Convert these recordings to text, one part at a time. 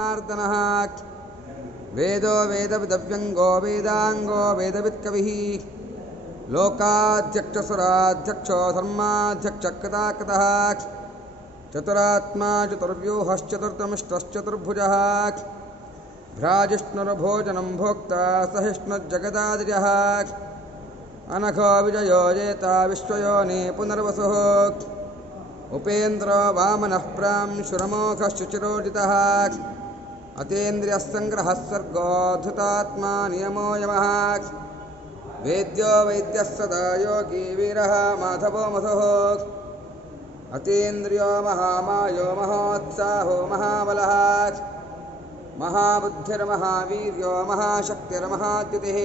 जनार्दनः वेदो वेदविदव्यङ्गो वेदाङ्गो वेदवित्कविः लोकाध्यक्षसुराध्यक्षो धर्माध्यक्षकृताकृतः चतुरात्मा चतुर्व्यूहश्चतुर्दंष्टश्चतुर्भुजः भ्राजिष्णुर्भोजनं भोक्ता सहिष्णुर्जगदादिजः अनघो विजयो जेता विश्वयोनि पुनर्वसुः उपेन्द्रो वामनः प्रांशुरमोघश्चुचिरोजितः अतीन्द्रियः सङ्ग्रहः सर्गो धृतात्मा नियमो यमः वेद्यो वैद्यः सदा योगी वीरः माधवो मधुः अतीन्द्रियो महामायो महोत्साहो महाबलः महाबुद्धिर्महावीर्यो महाशक्तिर्महाद्युतिः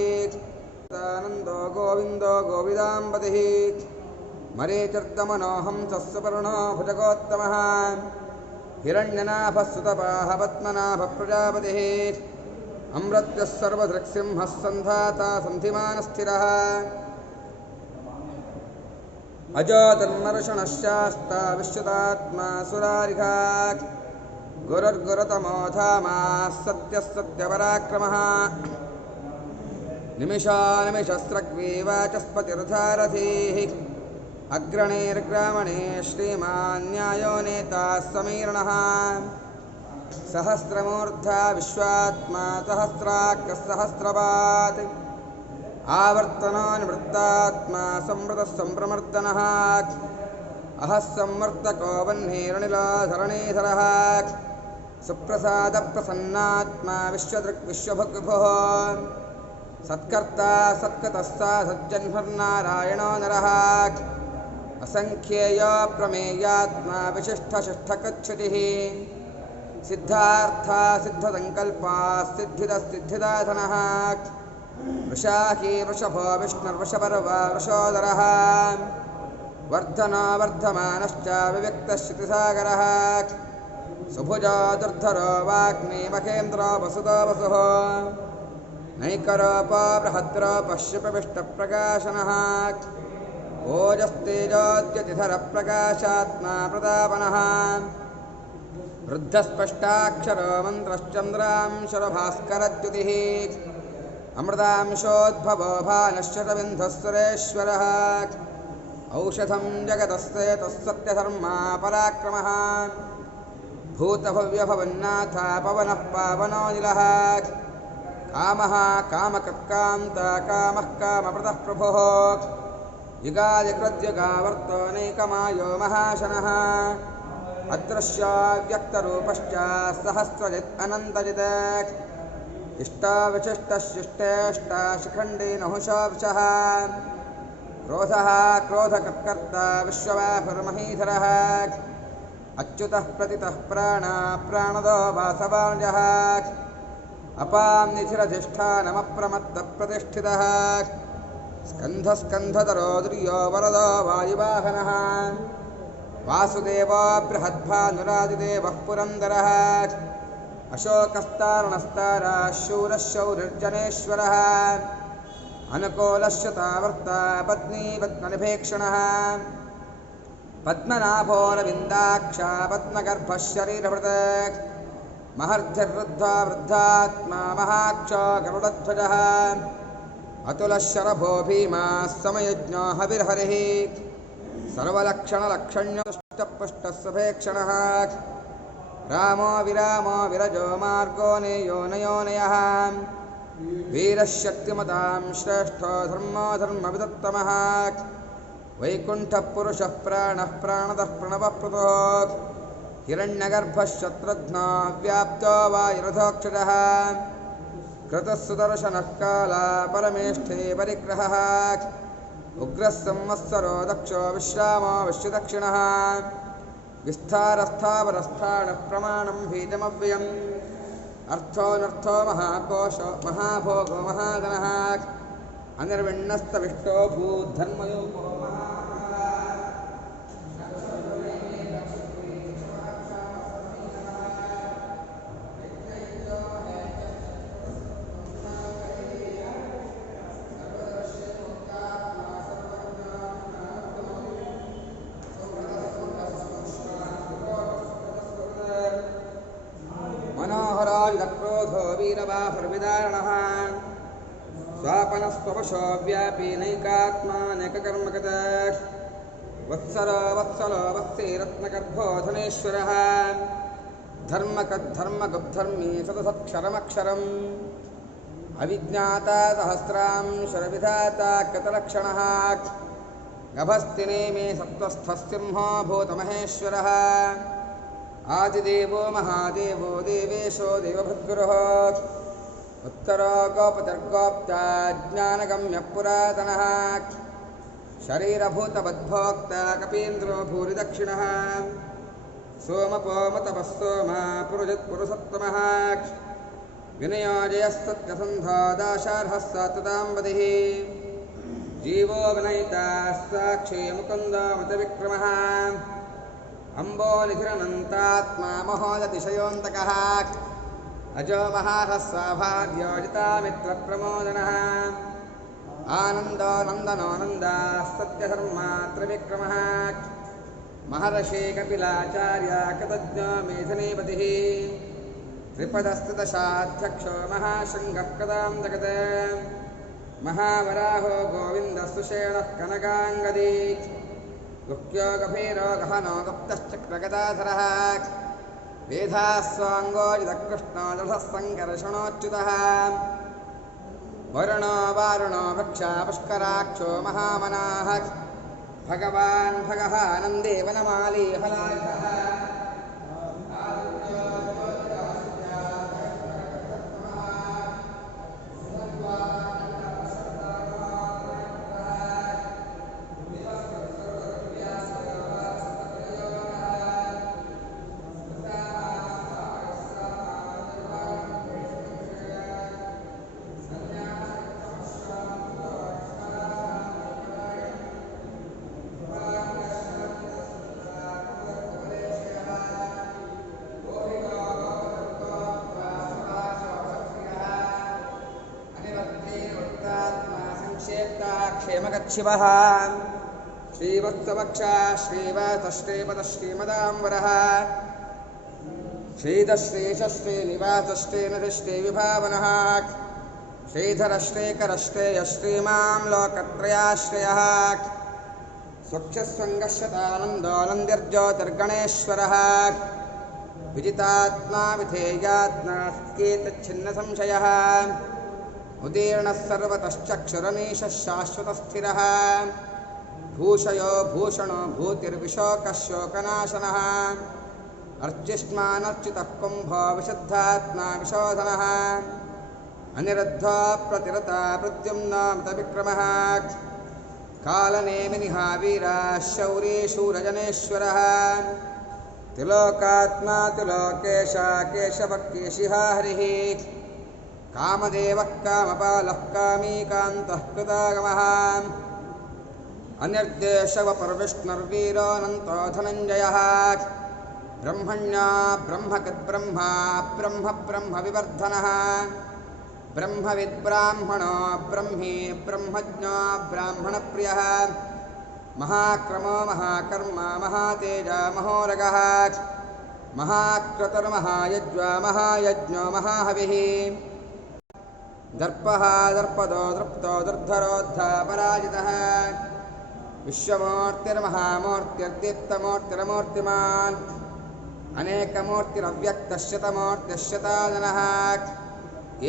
आनन्दो गोविन्दो गोविदाम्बतिः मरीचिर्दमनोऽहं सस्सुपर्णो भुजगोत्तमः हिरण्यनाभः सुतपाः पद्मनाभः प्रजापतिः अमृत्यः सर्वदृक्सिंहः सन्धाता सन्धिमानस्थिरः अजो धर्मर्षणश्शास्ता विश्वतात्मा सुरारिः गुरुर्गुरुतमो धामा सत्यः सत्यपराक्रमः निमिषानिमिषस्रग्वी वाचस्पतिर्धारथीः अग्रणीर्ग्रामणे श्रीमान् न्यायो नेता समीरणः सहस्रमूर्धा विश्वात्मा सहस्राक्षः सहस्रपात् आवर्तनो निवृत्तात्मा संवृतः सम्प्रमर्दनः अहः संवर्तको वह्निरनिलो धरणीधरः सुप्रसादप्रसन्नात्मा विश्वदृक् विश्वभुग्विभुः सत्कर्ता सत्कृतः साधुर्जन्मर्नारायणो नरः असंख्येयो प्रमेयात्मा विशिष्टशिष्टकृच्छ्रुतिः सिद्धार्था सिद्धसङ्कल्पा सिद्धिदसिद्धिदाधनः वृषाही वृषभो विष्णुर्वृषपर्वा वृषोदरः वर्धनो वर्धमानश्च विव्यक्तश्रुतिसागरः सुभुजो दुर्धरो वाग्मी महेन्द्रो वसुतो वसुः नैकरोपो बृहद्रोपः शुभविष्टप्रकाशनः ओजस्तेजोद्यतिधरप्रकाशात्मा प्रतापनः वृद्धस्पष्टाक्षरो मन्त्रश्चन्द्रांशरभास्करद्युतिः अमृतांशोद्भवो भानश्चरबिन्धुः सुरेश्वरः औषधं जगतस्तेतः सत्यधर्मा पराक्रमः भूतभव्यभवन्नाथ पवनः पावनोऽनिलः कामः कामकत्कान्ता कामः कामप्रदः प्रभुः युगादिकृद्युगावर्तो नैकमायो महाशनः अदृश्याव्यक्तरूपश्च सहस्रजित् अनन्तजित् इष्टाविशिष्टशिष्टेष्टा शिखण्डी नहुषोऽंशः क्रोधः क्रोधकर्ता विश्ववाहुर्महीधरः अच्युतः प्रतितः प्राणा प्राणदो वासवाञ्जः अपां निधिरधिष्ठानमप्रमत्तप्रतिष्ठितः स्कन्धस्कन्धतरो दुर्यो वरदो वायुवाहनः वासुदेवो बृहद्भानुरादिदेवः पुरन्दरः अशोकस्तारणस्तारा शूरः शौरिर्जनेश्वरः अनुकूलश्रुतावर्ता पत्नी पद्मनिभेक्षणः पद्मनाभोरविन्दाक्षा पद्मगर्भः शरीरभृत् महर्धिर्वृद्धा वृद्धात्मा महाक्षो गरुडध्वजः अतुलः शरभो भीमा समयज्ञो हविर्हरिः सर्वलक्षणलक्षण्यपुष्टः सभेक्षणः रामो विरामो विरजो मार्गो नेयो नयोनयः वीरः शक्तिमतां श्रेष्ठो धर्मो धर्मविदत्तमः वैकुण्ठः पुरुषः प्राणः प्राणदः प्रणवप्रदः हिरण्यगर्भः शत्रुघ्नो व्याप्तो वायुरथोक्षजः कृतः सुदर्शनः काला परमेष्ठे परिग्रहः उग्रः संवत्सरो दक्षो विश्रामो विश्वदक्षिणः विस्तारस्थावरस्थाणः प्रमाणं भीजमव्ययम् अर्थोऽनर्थो महाकोशो महाभोगो महाधनः अनिर्विण्णस्तविष्टो भूद्धर्मयोगो वीरबाहुर्विदारणः स्वापनस्वपशो व्यापी नैकात्मानेककर्मगत वत्सरो वत्सलो वत्सेरत्नगर्भो धनेश्वरः धर्मकद्धर्मगुब्धर्मी सतसत्क्षरमक्षरम् अविज्ञाता सहस्रांशरविधाता कृतलक्षणः गभस्तिनेमे सत्त्वस्थः सिंहो भूतमहेश्वरः आदिदेवो महादेवो देवेशो देवभद्गुरुः उत्तरो गोपतिर्गोप्ता ज्ञानगम्यः पुरातनः शरीरभूतवद्भोक्ता कपीन्द्रो भूरिदक्षिणः सोमपोमतपः सोमा पुरुषत्पुरुषोत्तमः विनयोजयस्तत्यसन्धो दाशार्हः सात्वताम्बतिः जीवो विनयिता साक्षी मुकुन्दो मतविक्रमः अम्बोनिधिरनन्तात्मा महोदतिशयोऽन्तकः अजो महारस्वाभार्योजितामित्रप्रमोदनः आनन्दो नन्दनो नन्दाः सत्यधर्मा त्रिविक्रमः महर्षि कपिलाचार्य कृतज्ञो मेधनीपतिः त्रिपदस्थितशाध्यक्षो महाशृङ्गः कदां जगत् महावराहो गोविन्दस्तुषेणः कनकाङ्गदी गुह्यो गभीरो गहनो गुप्तश्चक्रगदाधरः वेधास्वाङ्गोजितकृष्णो दृढः सङ्कर्षणोच्युतः वरुणो वारुणो वृक्षा पुष्कराक्षो महामनाः भगवान् भगः नन्दे वनमाली हलायुधः क्षेमगच्छिवः श्रीवत्सवक्षा श्रीवासश्रीपदश्रीमदाम्बरः श्रीधश्रीशश्रीनिवासश्रीनिधिश्री विभावनः श्रीधरश्रीकरश्रेयश्रीमां लोकत्रयाश्रयः स्वक्षस्वङ्गश्यतानन्दोऽनन्दिर्ज्योतिर्गणेश्वरः विजितात्मा विधेयात्नास्कीतच्छिन्नसंशयः उदीर्णः सर्वतश्चक्षुरनीशः शाश्वतस्थिरः भूषयो भूषणो भूतिर्विशोकः शोकनाशनः अर्चिष्मानर्चितः कुम्भो विशुद्धात्मा विशोधनः अनिरुद्धो प्रतिरता प्रद्युम्नो मृतविक्रमः कालनेमिनिहावीरः शौरी शूरजनेश्वरः तिलोकात्मा तिलोकेश केशवः केशिहा हरिः कामदेवः कामपालः कामी कान्तः कृतागमः अनिर्देशवपुर्विष्णुर्वीरोऽनन्तो धनञ्जयः ब्रह्मण्या ब्रह्मकृद्ब्रह्मा ब्रह्म ब्रह्मविवर्धनः ब्रह्मविद्ब्राह्मणो ब्रह्मी ब्रह्मज्ञो ब्राह्मणप्रियः महाक्रमो महाकर्मा महातेजा महोरगः महाक्रतुर्महायज्वा महायज्ञो महाहविः दर्पः दर्पदो दृप्तो दुर्धरोद्धापराजितः विश्वमूर्तिर्महामूर्तिर्दीप्तमूर्तिरमूर्तिमान् अनेकमूर्तिरव्यक्तशतमूर्तिशताननः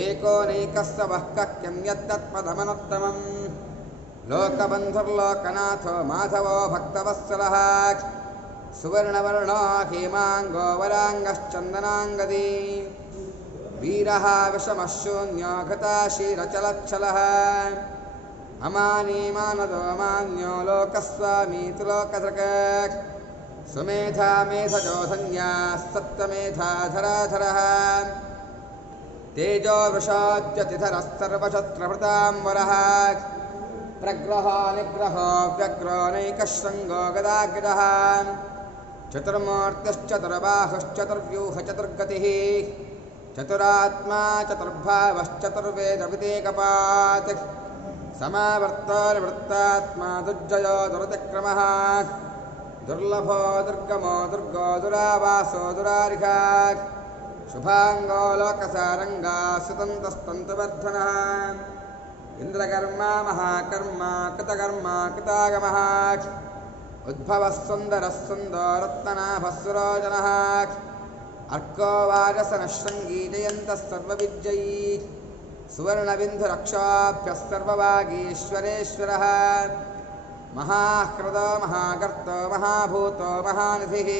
एकोनैकस्य वःकक्यं यद्दत्पदमनुत्तमम् लोकबन्धुर्लोकनाथो माधवो भक्तवत्सलः सुवर्णवर्णो हेमाङ्गो वराङ्गश्चन्दनाङ्गदी वीरः विषमः शून्यो घृताशीरचलच्छलः अमानीमानदो मान्यो लोकस्वामी त्रिलोकधृक् सुमेधा मेधजो धन्याः सप्तमेधाधराधरः तेजो वृषाद्यतिधरः सर्वशस्त्रभृताम्बरः प्रग्रहो निग्रहो व्यग्रो नैकशृङ्गो गदाग्रजः चतुर्मूर्तिश्चतुर्बाहुश्चतुर्व्यूहचतुर्गतिः चतुरात्मा चतुर्भावश्चतुर्वेदविदेकपात् समावर्तो निवृत्तात्मा दुर्जयो दुरतिक्रमः दुर्लभो दुर्गमो दुर्गो दुरावासो दुरारिघात् शुभांगो लोकसारंगा सुतंतस्तंतुवर्धनः इंद्रकर्मा महाकर्मा कृतकर्मा कृतागमः उद्भवः सुन्दरः सुन्दररत्ननाभः सुरोचनः अर्को वाजसनः शृङ्गी जयन्तः सर्वविद्यैः सुवर्णबिन्दुरक्षाभ्यः सर्ववागीश्वरेश्वरः महाह्रदो महाकर्तो महाभूतो महानिधिः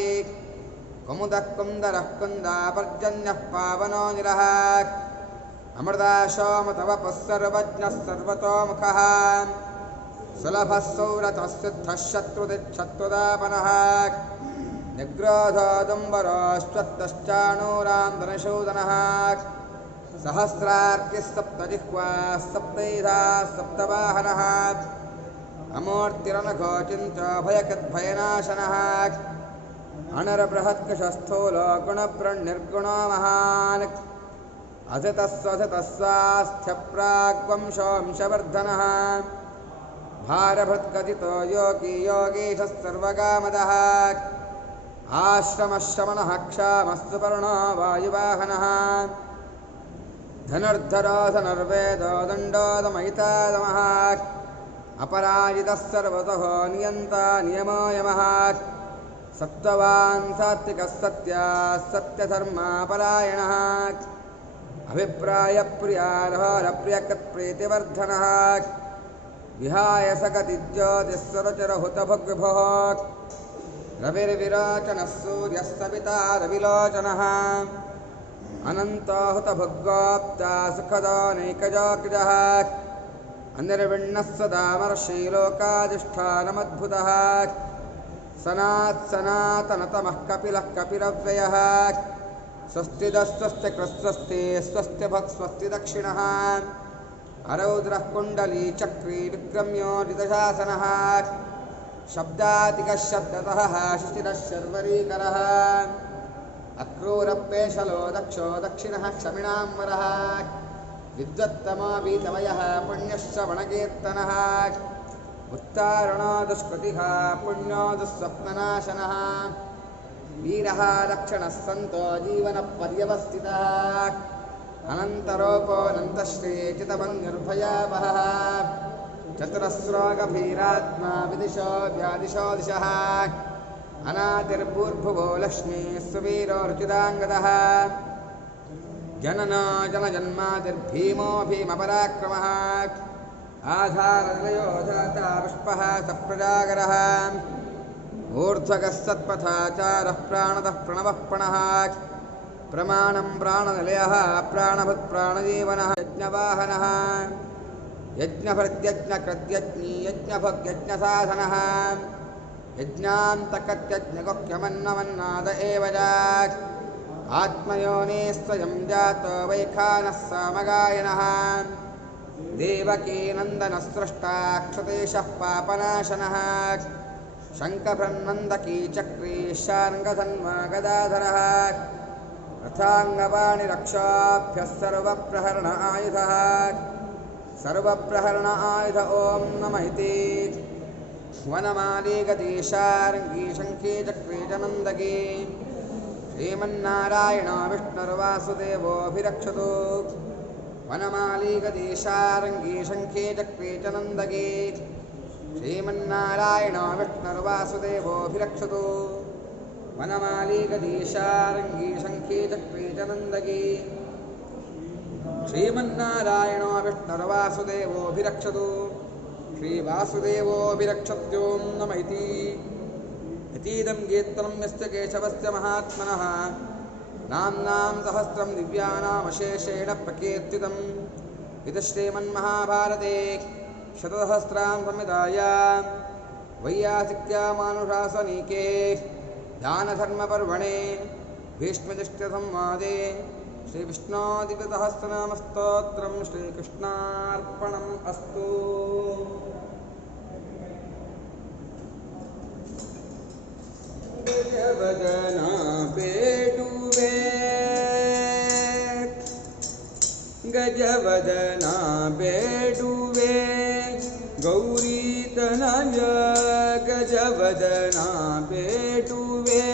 कुमुदः कुन्दरः कुन्दापर्जन्यः पावनो निरः अमृताशोमतवपुः सर्वज्ञः सर्वतोमुखः सुलभः सौरथः सिद्धः शत्रुदिच्छत्रुदापनः निग्रोधोदुम्बरोऽश्वत्थश्चाणूरान्दनशूदनः सहस्रार्तिः सप्तजिह्वाः सप्तैधाः सप्तवाहनः अमूर्तिरनघोचिन्त्यो भयकृद्भयनाशनः अणुर्बृहत्कृशस्थूलो गुणप्रनिर्गुणो महान् अजितस्वजितस्वास्थ्यप्राग्वंशोऽंशवर्धनः भारभृत्कथितो योगी योगीशः सर्वकामदः आश्रमश्रमणः क्षामः सुपर्णो वायुवाहनः धनुर्धरो धनुर्वेदो दण्डो दमयितादमः अपराजितः सर्वतः नियन्ता नियमो यमः सत्त्ववान् सात्विकः सत्याः सत्यधर्मापरायणः अभिप्रायप्रियालहोरप्रियकृत्प्रीतिवर्धनः विहाय सकतिज्योतिस्सुरचिरहुतभुग्विभुः रविर्विरोचनः सूर्यः सविता रविलोचनः अनन्तो हुतभुग्गोप्ता सुखदो नैकजोऽकृजः अनिर्विण्णः सदामर्षि लोकाधिष्ठानमद्भुतः सनात्सनातनतमः कपिलः कपिलव्ययः स्वस्तिदः स्वस्तिकृस्वस्ति स्वस्तिभक् स्वस्ति दक्षिणः अरौद्रः कुण्डली चक्री विक्रम्योर्जितशासनः शब्दातिकः शब्दतः शिशिरः शर्वरीकरः अक्रूरपेशलो दक्षो दक्षिणः क्षमिणाम्बरः विद्वत्तमो वीतवयः पुण्यश्रवणकीर्तनः उत्तारणो दुष्कृतिः पुण्यो दुःस्वप्ननाशनः वीरः लक्षणः सन्तो जीवनपर्यवस्थितः अनन्तरूपोऽनन्तश्रीचितमन्निर्भयावहः चतुरस्रोगभीरात्मा विदिशो व्यादिशो दिशः अनादिर्भूर्भुवो लक्ष्मीः सुवीरो रुचिराङ्गदः जननो जनजन्मादिर्भीमो भीमपराक्रमः आधारनिलयो धाता पुष्पः सप्रजागरः ऊर्ध्वगः सत्पथाचारः प्राणदः प्रणवः प्रणः प्रमाणं प्राणनिलयः प्राणभृत्प्राणजीवनः यज्ञवाहनः यज्ञभृद्यज्ञकृद्यज्ञी यज्ञभुग्यज्ञसाधनः यज्ञान्तकत्यज्ञगुह्यमन्नमन्नाद एव जात् आत्मयोनिः स्वयं जातो वैखानः सामगायनः देवकीनन्दनस्रष्टा क्षतेशः पापनाशनः शङ्खभ्रन्नन्दकी चक्री शार्ङ्गधन्वा गदाधरः रथाङ्गवाणिरक्षाभ्यः सर्वप्रहरण आयुधः सर्वप्रहरण आयुध ॐ नमः इति वनमाली गती शार्ङ्गी शङ्खी चक्री च नन्दकी श्रीमन्नारायणो विष्णुर्वासुदेवोऽभिरक्षतु वनमाली गती शार्ङ्गी शङ्खी चक्री च नन्दकी श्रीमन्नारायणो विष्णुर्वासुदेवोऽभिरक्षतु वनमाली गती शार्ङ्गी शङ्खी चक्री च नन्दकी श्रीमन्नारायणो विष्णुर्वासुदेवोऽभिरक्षतु श्रीवासुदेवोऽभिरक्षत्यों नमः इति यतीदं कीर्तनं यस्य केशवस्य महात्मनः नाम्नां सहस्रं दिव्यानामशेषेण प्रकीर्तितम् इति श्रीमन्महाभारते शतसहस्रां संहितायां वैयासिक्यामानुशासनिके दानधर्मपर्वणे भीष्मयुधिष्ठिरसंवादे श्रीविष्णोदिव्यसहस्रनामस्तोत्रं श्रीकृष्णार्पणम् अस्तु। गजवदना बेडुवे गजवदना बेडुवे गौरीतनय गजवदना बेडुवे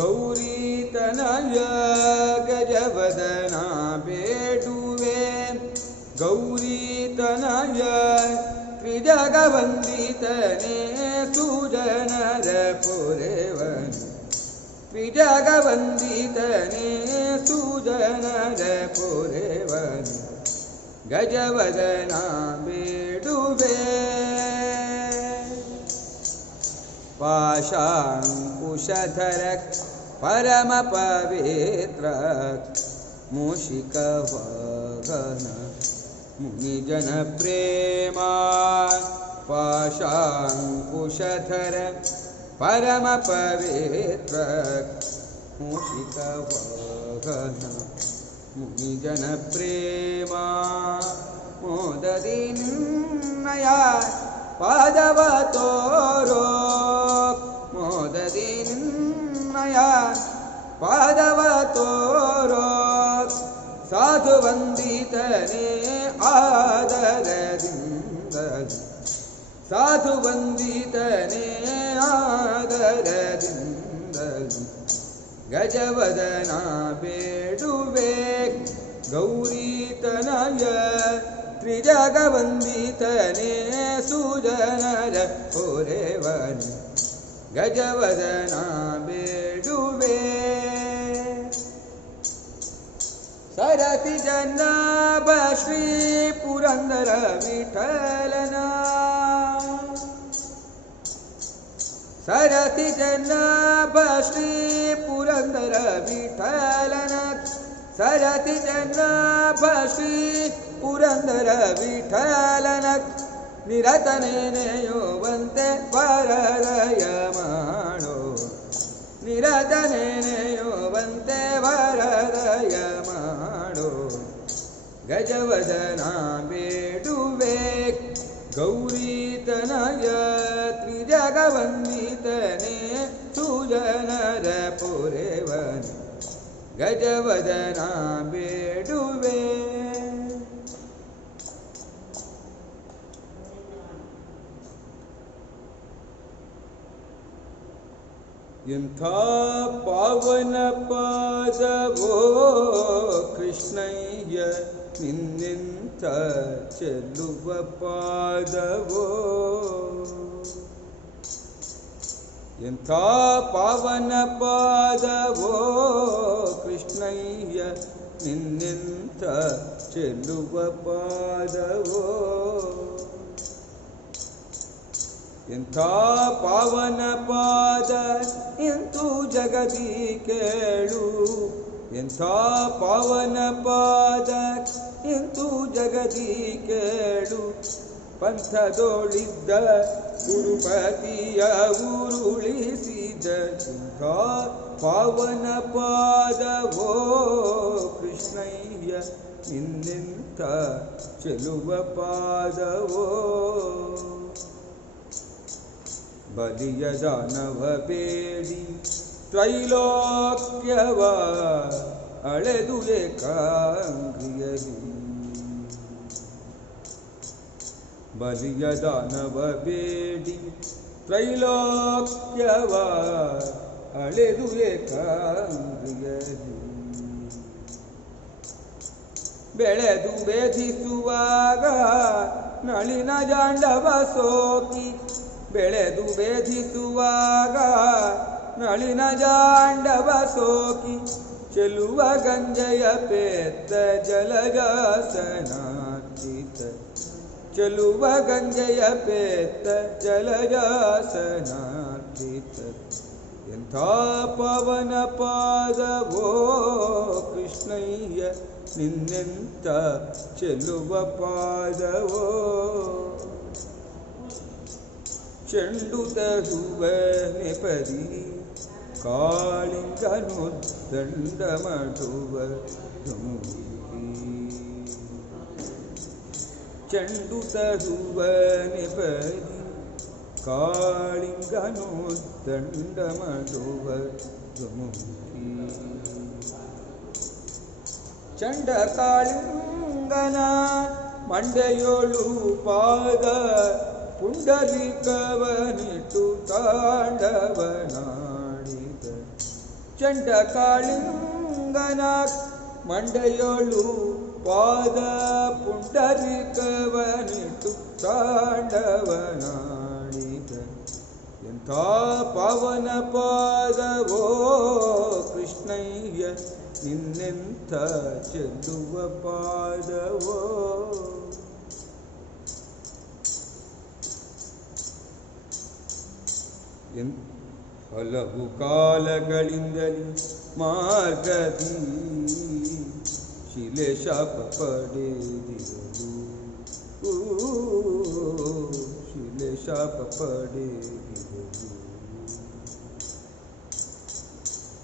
गौरीतनय ಗಜವದನ ಬೇಡುವೆ ಗೌರಿ ತನಯ ತ್ರಿಜಗವಂದಿತನೇ ಸುಜನರ ಪೊರೆವನು ತ್ರಿಜಗವಂದಿತನೇ ಸುಜನರ ಪೊರೆವನು ಗಜವದನ ಬೇಡುವೆ ಪಾಶಾಂಕುಶಧರ ಪರಮ ಪವಿತ್ರ ಮೂಷಿಕ ವಾಹನ ಮುನಿಜನ ಪ್ರೇಮ ಪಾಶಾಂಕುಶಧರ ಪರಮ ಪವಿತ್ರ ಮೂಷಿಕ ವಾಹನ ಮುನಿಜನ ಪ್ರೇಮ ಮೋದದಿ ನಿನ್ನಯ ಪಾದವ ತೋರೋ ಮೋದದಿ ನಿನ್ನಯ ಪಾದವ ತೋರೋ ಸಾಧು ವಂದಿತನೇ ಆದರದಿಂದ ಸಾಧು ವಂದಿತನೇ ಆದರದಿಂದ ಗಜವದನ ಬೇಡುವೆ ಗೌರಿ ತನಯ ತ್ರಿಜಗವಂದಿತನೇ ಸುಜನರ ಪೊರೆವನು ಗಜವದನ ಬೇಡುವೆ ಸರತಿ ಜನಾಭ ಶ್ರೀ ಪುರಂದರ ವಿಠಲನ ಸರತಿ ಜನಾಭ ಶ್ರೀ ಪುರಂದರ ವಿಠಲನ ಸರತಿ ಜನಾಭ ಶ್ರೀ ಪುರಂದರ ವಿಠಲನ ನಿರತನೇನೆಯುವಂತೆ ವರದಯ ಮಾಡೋ ನಿರತನೇನೆಯುವಂತೆ ವರದಯ ಮಾಡೋ ಗಜವದನ ಬೇಡುವೆ ಗೌರಿ ತನಯ ತ್ರಿಜಗವಂದಿತನೇ ಸುಜನರ ಪೊರೆವನು ಗಜವದನ ಬೇಡುವೆ ಎಂಥ ಪಾವನ ಪಾದವೋ ಕೃಷ್ಣಯ್ಯ ನಿನ್ನಿಂತ ಚೆಲ್ಲುವ ಪಾದವೋ ಎಂಥ ಪಾವನ ಪಾದವೋ ಕೃಷ್ಣಯ್ಯ ನಿನ್ನಿಂತ ಚೆಲ್ಲುವ ಪಾದವೋ ಎಂಥ ಪಾವನ ಪಾದ ಇಂತು ಜಗದಿ ಕೇಳು ಎಂಥ ಪಾವನ ಪಾದ ಇಂತು ಜಗದಿ ಕೇಳು ಪಂಥದೊಳಿದ್ದ ಗುರುಪತಿಯ ಉರುಳಿಸಿದ ಎಂಥ ಪಾವನ ಪಾದವೋ ಕೃಷ್ಣಯ್ಯ ನಿನ್ನಿಂತ ಚೆಲುವ ಪಾದವೋ ಬಲಿಯ ದಾನವ ಬೇಡಿ ತ್ರೈಲೋಕ್ಯವ ಅಳೆದು ಏಕಾಂಗಿಯಲಿ ಬಲಿಯ ದಾನವ ಬೇಡಿ ತ್ರೈಲೋಕ್ಯವ ಅಳೆದು ಏಕಾಂಗಿಯಲಿ ಬೆಳೆದು ಬೇಧಿಸುವಾಗ ನಳಿನ ಜಾಂಡವ ಸೋಕಿ ಬೆಳೆದು ಬೇಧಿಸುವಾಗ ನಳಿನ ಜಾಂಡವ ಸೋಕಿ ಚೆಲುವ ಗಂಜಯ ಪೇತ್ತ ಜಲಜಾಸನಾರ್ಚಿತ ಚೆಲುವ ಗಂಜಯ ಪೇತ್ತ ಜಲಜಾಸನಾರ್ಚಿತ ಎಂಥ ಪವನ ಪಾದವೋ ಕೃಷ್ಣಯ್ಯ ನಿನ್ನೆಂತ ಚೆಲುವ ಪಾದವೋ ಚೆಂಡು ತರುವ ನೆಪದಿ ಕಾಳಿಂಗನು ದಂಡ ಮಾಡುವ ಚೆಂಡು ತರುವ ನೆಪದಿ ಕಾಳಿಂಗನು ದಂಡ ಮಾಡುವ ಚಂಡ ಕಾಳಿಂಗನ ಮಂಡೆಯೋಳು ಪಾದ ಪುಂಡಲಿಕವನಿಟ್ಟು ತಾಂಡವನಾಡಿದ ಚಂಡ ಕಾಳಿಂಗನ ಮಂಡೆಯೊಳು ಪಾದ ಪುಂಡರಿಕವನಿಟ್ಟು ತಾಂಡವನಾಡಿದ ಎಂಥ ಪಾವನ ಪಾದವೋ ಕೃಷ್ಣಯ್ಯ ನಿನ್ನೆಂಥ ಚೆಲ್ಲುವ ಪಾದವೋ. ಹಲವು ಕಾಲಗಳಿಂದಲೇ ಮಾರ್ಗದಿ ಶಿಲೆ ಶಾಪ ಪಡೆದಿರಲು, ಶಿಲೆ ಶಾಪ ಪಡೆದಿರಲು.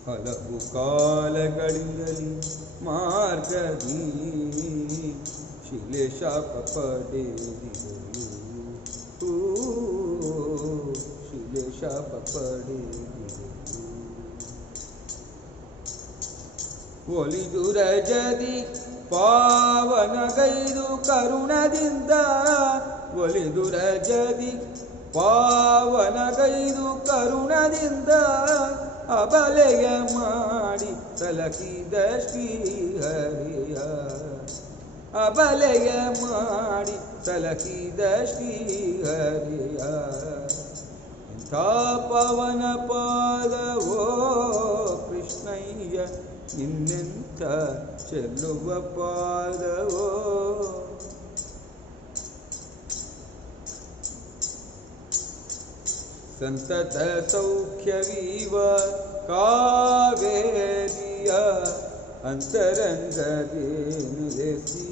ಹಲವು ಕಾಲಗಳಿಂದಲೇ ಮಾರ್ಗದಿ ಶಿಲೆ ಶಾಪ ಪಡೆದಿರಲು, ಶಿಲೆ ಶಾಪ ಪಡೆದಿರಲು. ಒಲಿದು ರಜದಿ ಪಾವನಗೈದು ಕರುಣದಿಂದ, ಒಲಿದು ರಜದಿ ಪಾವನಗೈದು ಕರುಣದಿಂದ ಅಬಲೆಯ ಮಾಡಿ ತಲಕಿದ ಶ್ರೀಹರಿಯ, ಅಬಲೆಯ ಮಾಡಿ ತಲಕಿದ ಶ್ರೀಹರಿಯ. ಇಂಥ ಪವನ ಪಾದವೋ ಕೃಷ್ಣಯ್ಯ ನಿನ್ನೆಂಥ ಚೆಲ್ಲುವ ಪಾದವೋ. ಸಂತತ ಸೌಖ್ಯವೀವ ಕಾವೇರಿಯ ಅಂತರಂಗದೇ ನೆಲೆಸಿ,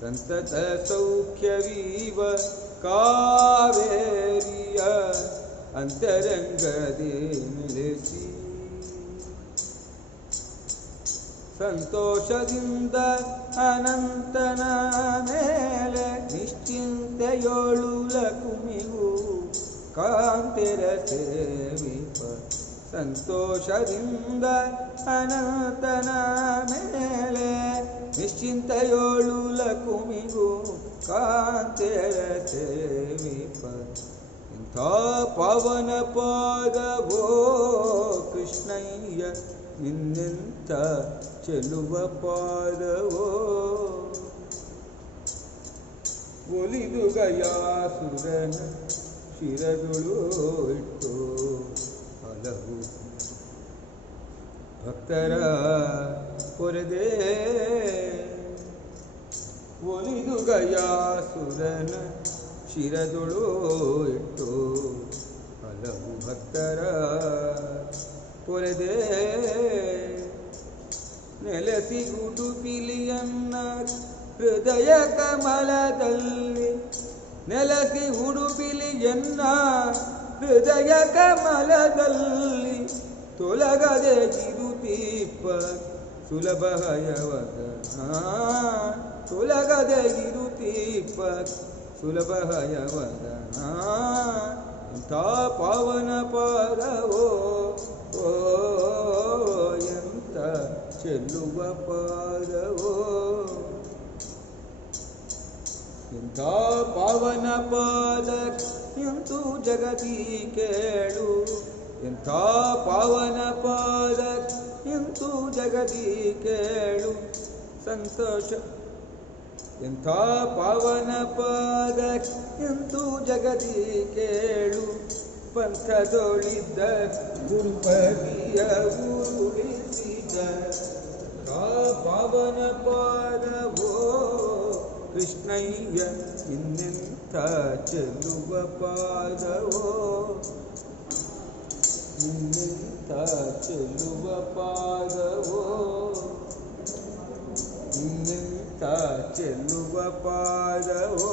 ಸಂತತ ಸೌಖ್ಯವೀವ ಕಾವೇರಿಯ ಅಂತರಂಗದೇ ನೆಲೆಸಿ. ಸಂತೋಷದಿಂದ ಅನಂತನ ಮೇಲೆ ನಿಶ್ಚಿಂತೆಯೊಳು ಲಕುಮಿಗೂ ಕಾಂತೆರ ಸೇವಿಪ. ಸಂತೋಷದಿಂದ ಅನಂತನ ಮೇಲೆ ನಿಶ್ಚಿಂತೆಯೊಳು ಲಕುಮಿಗೂ ಕಾಂತೆರ ಸೇವಿಪ. ಇಂಥ ಪವನ ಪಾದವೋ ಕೃಷ್ಣಯ್ಯ ನಿನ್ನೆಂಥ ಚೆಲುವ ಪಾದವೋ. ಒಲಿದು ಗಯಾಸುರನ ಶಿರದುಳು ಇಟ್ಟು ಹಲವು ಭಕ್ತರ ಪೊರೆದೆ, ಒಲಿದು ಗಯಾಸುರನ ಶಿರದುಳು ಇಟ್ಟು ಹಲವು ಭಕ್ತರ ಪೊರೆದೆ. ನೆಲೆಸಿ ಉಡುಪಿಲಿಯನ್ನ ಹೃದಯ ಕಮಲದಲ್ಲಿ, ನೆಲೆಸಿ ಉಡುಪಿಲಿಯನ್ನ ಹೃದಯ ಕಮಲದಲ್ಲಿ. ತೊಲಗದೆ ಇರುತ್ತೀಪ ಸುಲಭ ಹಯವದನ, ತೊಲಗದೆ ಇರುತ್ತೀಪ ಸುಲಭ ಹಯವದನ. ಇಂಥ ಪಾವನ ಪಾದವೋ ಎಂಥ ಚೆಲ್ಲುವ ಪಾದವೋ. ಇಂಥ ಪಾವನ ಪಾದ ಎಂತೂ ಜಗತಿ ಕೇಳು, ಎಂಥ ಪಾವನ ಪಾದ ಎಂತೂ ಜಗತಿ ಕೇಳು. ಸಂತೋಷ ಎಂಥ ಪಾವನ ಪಾದ ಎಂತೂ ಜಗತಿ ಕೇಳು. ಪಂಥದೊಳಿದ್ದ ಗುರುಪದಿಯ ಉರುಳಿಸಿದ ಪಾವನ ಪಾದವೋ ಕೃಷ್ಣಯ್ಯ ಇನ್ನೆಂಥ ಚೆಲ್ಲುವ ಪಾದವೋ. ಇನ್ನೆಂಥ ಚೆಲ್ಲುವ ಪಾದವೋ, ಇನ್ನೆಂಥ ಚೆಲ್ಲುವ ಪಾದವೋ.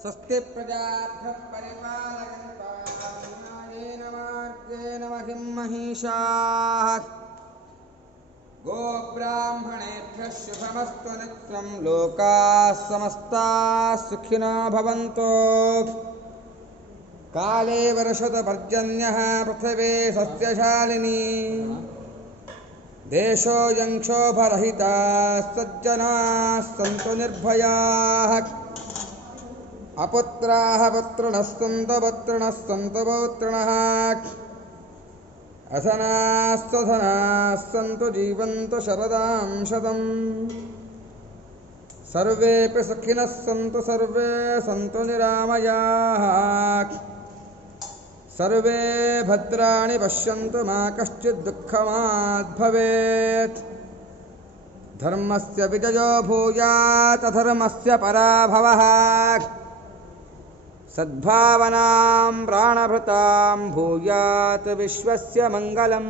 स्वस्ति प्रजाभ्यः परिपालयन्तां न्यायेन मार्गेण महिं महिषाः गोब्राह्मणेभ्यः शुभमस्तु नित्यं लोकाः समस्ताः सुखिनो भवन्तु काले वर्षतपर्जन्यः पृथिवी सस्यशालिनी देशोऽयं क्षोभरहिताः सज्जनाः सन्तु निर्भयाः अपुत्राः पुत्रिणः सन्तु पुत्रिणः सन्तु पौत्रिणः असनाः सधनाः सन्तु जीवन्तु शरदां शतम् सर्वेऽपि सुखिनः सन्तु सर्वे सन्तु निरामयाः सर्वे भद्राणि पश्यन्तु मा कश्चित् दुःखमात् भवेत् धर्मस्य विजयो भूयात् अधर्मस्य पराभवः सद्भावनां प्राणभृतां भूयात् विश्वस्य मङ्गलम्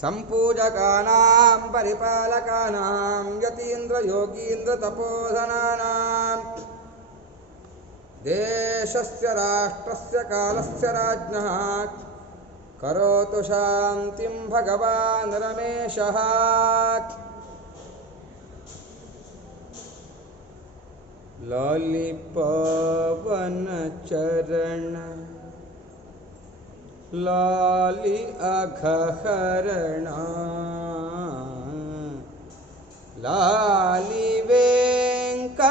सम्पूजकानां परिपालकानां यतीन्द्रयोगीन्द्रतपोधनानां देशस्य राष्ट्रस्य कालस्य राज्ञः करोतु शान्तिं भगवान् रमेशः लालिपावन चरण लाली अघहरणा लाली वेंकटरमण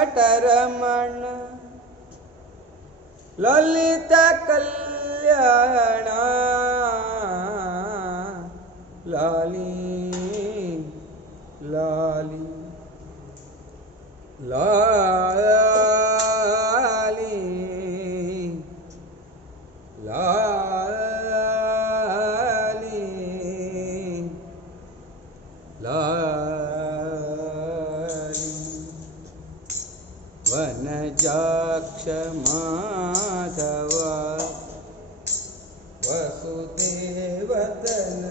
ललित कल्याणा लाली लाली लाली लाली लाली वनजाक्ष माधव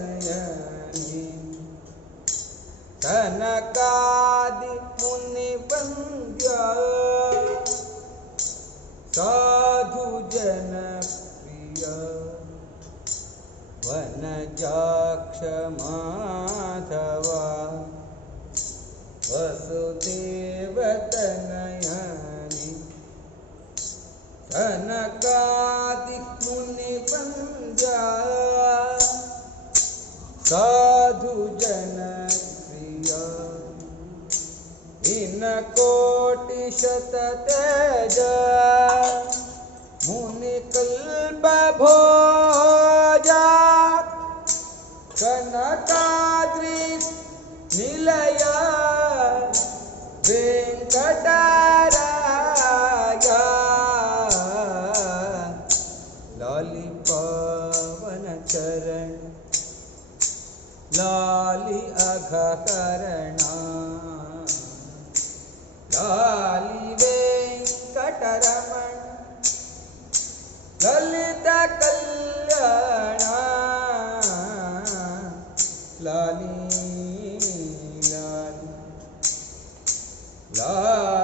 वसुदेवतनयनी सनकादि मुनिवन्द्या जाक्ष माधव वसुदेवतनयनि सनकादिक मुनि वन्द्या साधु जन प्रिय इन कोटि शत तेज मुनि कल्प भोजा कनकाद्रि निलय वेंकटराया लाली पवन चरण लाली अघकरणा लाली वेंकटरमण ललित कल्याणा लाली लाली लाली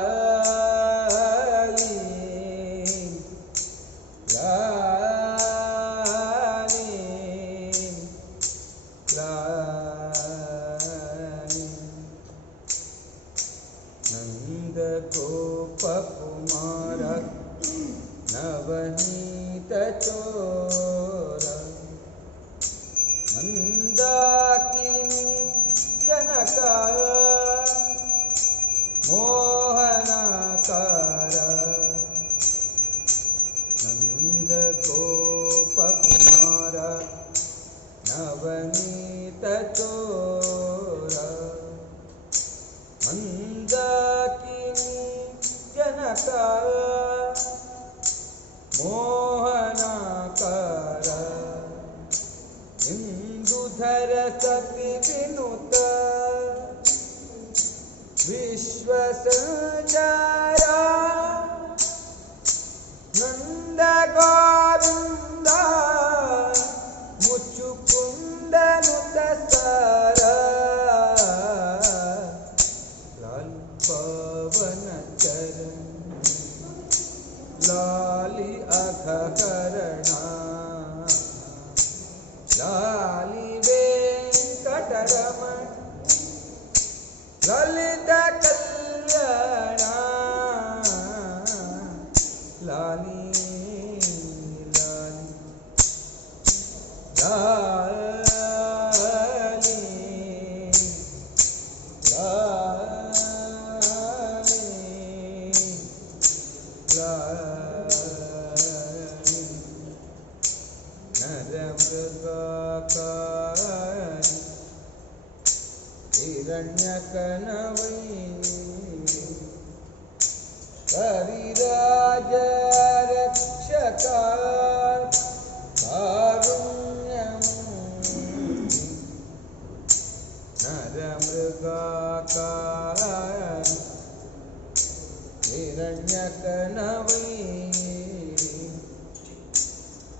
लाली लाली नंद गोप कुमार नवनीत चोर मंदाकिनी जनक मोहनकार नंद गोप कुमार नवनीत चोर मंदाकिनी जनक मोहनकार इंदुधर सति विनुत विश्व संचारा नंद गोविंद मुचुकुंद नुत सारा लाली पवन चरण लाली अघकरणा लाली वेंकटरमण ललित कल्याणा लाली लाली लाली लाली नरमृगाकारी हिरण्यकनवैरी कविराज रक्षका कारुण्यमूर्ति नरमृगाकारी हिरण्यकनवैरी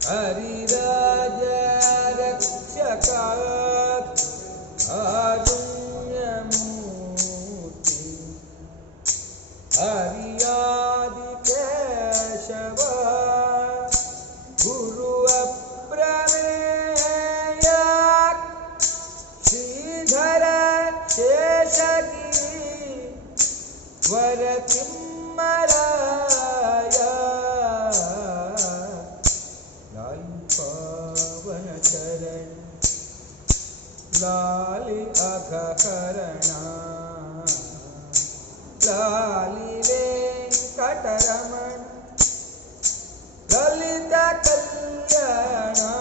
हरिराज रक्षका कारुण्यमूर्ति हरियादि केशव गुरु अप्रमेय श्रीधर शेषगिरि वरतिम्मराय लाली पवन चरण लाली अघकरणा लाली वेंकटरमण ललित कल्याणा